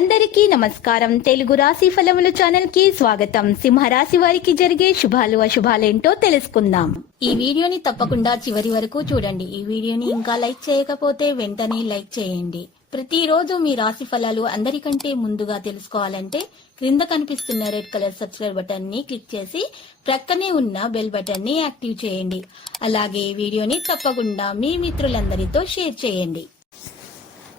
అందరికీ నమస్కారం. తెలుగు రాశి ఫలముల ఛానల్ కి స్వాగతం. సింహరాశి వారికి జరిగే శుభాలు అశుభాలేంటో తెలుసుకుందాం. ఈ వీడియోని తప్పకుండా చివరి వరకు చూడండి. ఈ వీడియోని ఇంకా లైక్ చేయకపోతే వెంటనే లైక్ చేయండి. ప్రతిరోజు మీ రాశి ఫలాలు అందరికంటే ముందుగా తెలుసుకోవాలంటే క్రింద కనిపిస్తున్న రెడ్ కలర్ సబ్స్క్రైబ్ బటన్ ని క్లిక్ చేసి ప్రక్కనే ఉన్న బెల్ బటన్ ని యాక్టివ్ చేయండి. అలాగే ఈ వీడియోని తప్పకుండా మీ మిత్రులందరితో షేర్ చేయండి.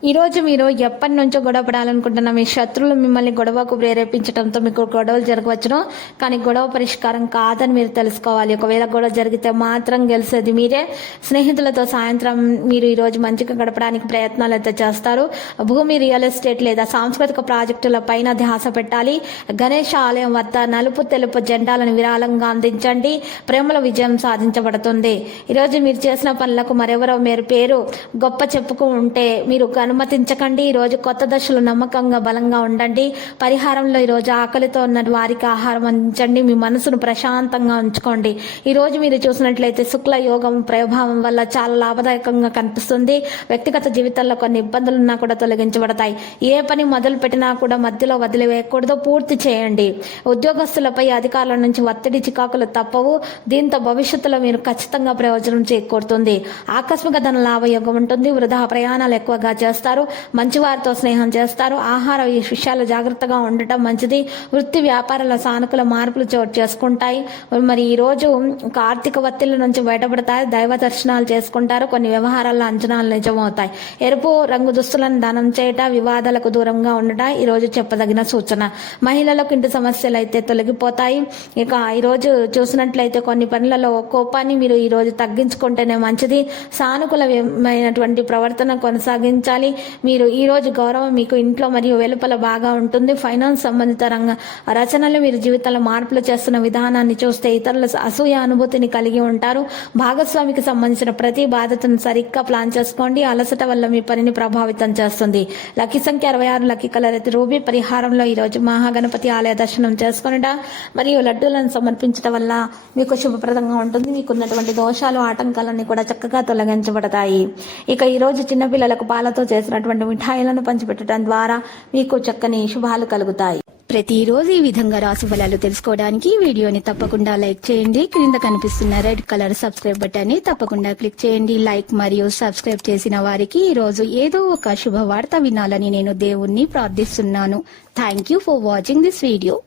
ఈ రోజు మీరు ఎప్పటి నుంచో గొడవ పడాలనుకుంటున్న మీ శత్రువులు మిమ్మల్ని గొడవకు ప్రేరేపించడంతో మీకు గొడవలు జరగవచ్చును. కానీ గొడవ పరిష్కారం కాదని మీరు తెలుసుకోవాలి. ఒకవేళ గొడవ జరిగితే మాత్రం గెలిచేది మీరే. స్నేహితులతో సాయంత్రం మీరు ఈ రోజు మంచిగా గడపడానికి ప్రయత్నాలు అయితే చేస్తారు. భూమి, రియల్ ఎస్టేట్ లేదా సాంస్కృతిక ప్రాజెక్టుల పైన ధ్యాస పెట్టాలి. గణేష్ ఆలయం వద్ద నలుపు తెలుపు జెండాలను విరాళంగా అందించండి. ప్రేమల విజయం సాధించబడుతుంది. ఈరోజు మీరు చేసిన పనులకు మరెవరో మీరు పేరు గొప్ప చెప్పుకుంటే మీరు అనుమతించకండి. ఈ రోజు కొత్త దశలు నమ్మకంగా బలంగా ఉండండి. పరిహారంలో ఈ రోజు ఆకలితో ఉన్న వారికి ఆహారం అందించండి. మీ మనసును ప్రశాంతంగా ఉంచుకోండి. ఈ రోజు మీరు చూసినట్లయితే శుక్ల యోగం ప్రభావం వల్ల చాలా లాభదాయకంగా కనిపిస్తుంది. వ్యక్తిగత జీవితంలో కొన్ని ఇబ్బందులున్నా కూడా తొలగించబడతాయి. ఏ పని మొదలు పెట్టినా కూడా మధ్యలో వదిలివేయకూడదు, పూర్తి చేయండి. ఉద్యోగస్తులపై అధికారుల నుంచి ఒత్తిడి చికాకులు తప్పవు. దీంతో భవిష్యత్తులో మీరు ఖచ్చితంగా ప్రయోజనం చేకూరుతుంది. ఆకస్మిక ధన లాభ యోగం ఉంటుంది. వృధా ప్రయాణాలు ఎక్కువగా చేస్తారు. మంచి వారితో స్నేహం చేస్తారు. ఆహార విషయాలు జాగ్రత్తగా ఉండటం మంచిది. వృత్తి వ్యాపారాల సానుకూల మార్పులు చోటు చేసుకుంటాయి. మరి ఈ రోజు ఆర్థిక ఒత్తిళ్ల నుంచి బయటపడతాయి. దైవ దర్శనాలు చేసుకుంటారు. కొన్ని వ్యవహారాల అంచనాలు నిజమవుతాయి. ఎరుపు రంగు దుస్తులను దానం చేయట, వివాదాలకు దూరంగా ఉండట ఈ రోజు చెప్పదగిన సూచన. మహిళలకు ఇంటి సమస్యలు అయితే తొలగిపోతాయి. ఇక ఈ రోజు చూసినట్లయితే కొన్ని పనులలో కోపాన్ని మీరు ఈ రోజు తగ్గించుకుంటేనే మంచిది. సానుకూలమైనటువంటి ప్రవర్తన కొనసాగించాలి. మీరు ఈ రోజు గౌరవం మీకు ఇంట్లో మరియు వెలుపల బాగా ఉంటుంది. ఫైనాన్స్ సంబంధిత రంగ రచనలు మీరు జీవితంలో మార్పులు చేస్తున్న విధానాన్ని చూస్తే ఇతరుల అసూయ అనుభూతిని కలిగి ఉంటారు. భాగస్వామికి సంబంధించిన ప్రతి బాధ్యతను సరిగ్గా ప్లాన్ చేసుకోండి. అలసట వల్ల మీ పనిని ప్రభావితం చేస్తుంది. లక్కీ సంఖ్య 66, లక్కీ కలర్ అయితే రూబీ. పరిహారంలో ఈ రోజు మహాగణపతి ఆలయ దర్శనం చేసుకొనుట మరియు లడ్డూలను సమర్పించడం వల్ల మీకు శుభప్రదంగా ఉంటుంది. మీకున్నటువంటి దోషాలు, ఆటంకాలన్నీ కూడా చక్కగా తొలగించబడతాయి. ఇక ఈ రోజు చిన్నపిల్లలకు పాలతో చేసినటువంటి మిఠాయిలను పంచిపెట్టడం ద్వారా మీకు చక్కని శుభాలు కలుగుతాయి. ప్రతిరోజు ఈ విధంగా రాశి ఫలాలు తెలుసుకోవడానికి వీడియోని తప్పకుండా లైక్ చేయండి. క్రింద కనిపిస్తున్న రెడ్ కలర్ సబ్స్క్రైబ్ బటన్ ని తప్పకుండా క్లిక్ చేయండి. లైక్ మరియు సబ్స్క్రైబ్ చేసిన వారికి ఈ రోజు ఏదో ఒక శుభవార్త వినాలని నేను దేవుణ్ణి ప్రార్థిస్తున్నాను. Thank you for watching this video.